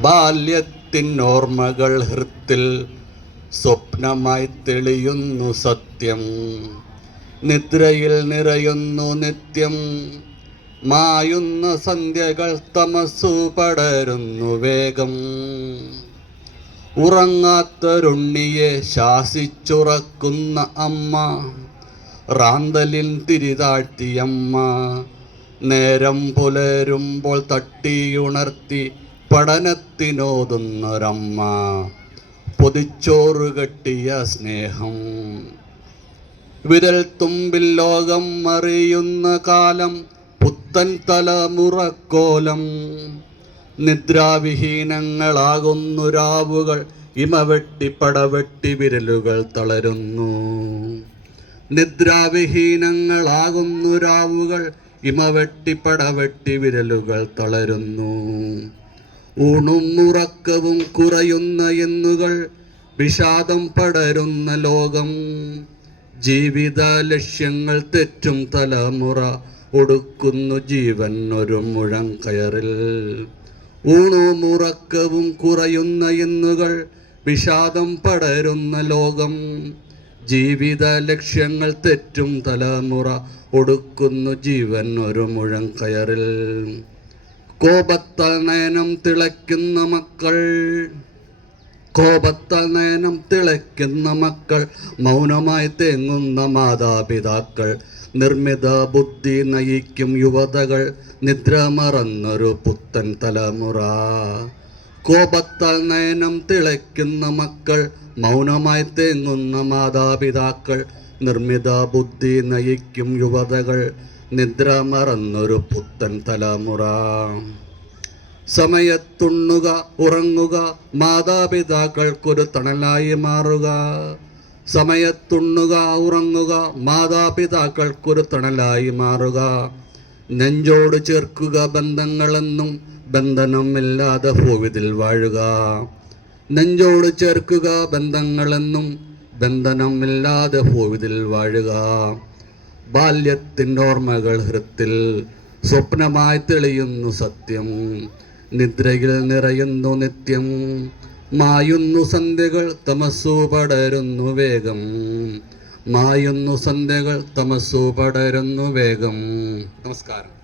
ബാല്യത്തിനോർമ്മകൾ ഹൃത്തിൽ സ്വപ്നമായി തെളിയുന്നു സത്യം. നിദ്രയിൽ നിറയുന്നു നിത്യം. മായുന്ന സന്ധ്യകൾ തമസു പടരുന്നു വേഗം. ഉറങ്ങാത്തൊരുണ്ണിയെ ശാസിച്ചുറക്കുന്ന അമ്മ റാന്തലിൻ തിരിതാഴ്ത്തിയമ്മ നേരം പുലരുമ്പോൾ തട്ടിയുണർത്തി പഠനത്തിനോതുന്നൊരമ്മ പൊതിച്ചോറ് കെട്ടിയ സ്നേഹം. വിരൽ തുമ്പിൽ ലോകം അറിയുന്ന കാലം പുത്തൻ തലമുറക്കോലം നിദ്രാവിഹീനങ്ങളാകുന്നു രാവുകൾ ഇമവെട്ടി പടവെട്ടി വിരലുകൾ തളരുന്നു. നിദ്രാവിഹീനങ്ങളാകുന്നു രാവുകൾ ഇമവെട്ടി പടവെട്ടി വിരലുകൾ തളരുന്നു. ഊണും ഉറക്കവും കുറയുന്ന എന്നുകൾ വിഷാദം പടരുന്ന ലോകം. ജീവിത ലക്ഷ്യങ്ങൾ തെറ്റും തലമുറ ഒടുക്കുന്നു ജീവൻ ഒരു മുഴം കയറിൽ. ഊണും ഉറക്കവും കുറയുന്ന എന്നുകൾ വിഷാദം പടരുന്ന ലോകം. ജീവിത ലക്ഷ്യങ്ങൾ തെറ്റും തലമുറ ഒടുക്കുന്നു ജീവൻ ഒരു മുഴം കയറിൽ. കോപത്താൽ നയനം തിളയ്ക്കുന്ന മക്കൾ. കോപത്താൽ നയനം തിളയ്ക്കുന്ന മക്കൾ. മൗനമായി തേങ്ങുന്ന മാതാപിതാക്കൾ. നിർമ്മിത ബുദ്ധി നയിക്കും യുവതകൾ. നിദ്ര മറന്നൊരു പുത്തൻ തലമുറ. കോപത്താൽ നയനം തിളയ്ക്കുന്ന മക്കൾ. മൗനമായി തേങ്ങുന്ന മാതാപിതാക്കൾ. നിർമ്മിത ബുദ്ധി നയിക്കും യുവതകൾ. നിദ്ര മറന്നൊരു പുത്തൻ തലമുറ. സമയത്തുണ്ണുക ഉറങ്ങുക മാതാപിതാക്കൾക്കൊരു തണലായി മാറുക. സമയത്തുണ്ണുക ഉറങ്ങുക മാതാപിതാക്കൾക്കൊരു തണലായി മാറുക. നെഞ്ചോട് ചേർക്കുക ബന്ധങ്ങളെന്നും ബന്ധനമില്ലാതെ ഭൂവിതിൽ വാഴുക. നെഞ്ചോട് ചേർക്കുക ബന്ധങ്ങളെന്നും ബന്ധനമില്ലാതെ ഭൂവിതിൽ വാഴുക. ബാല്യത്തിന്റെ ഓർമ്മകൾ ഹൃത്തിൽ സ്വപ്നമായി തെളിയുന്നു സത്യം. നിദ്രയിൽ നിറയുന്നു നിത്യം. മായുന്നു സന്ധ്യകൾ തമസ്സു പടരുന്നു വേഗം. മായുന്നു സന്ധ്യകൾ തമസ്സു പടരുന്നു വേഗം. നമസ്കാരം.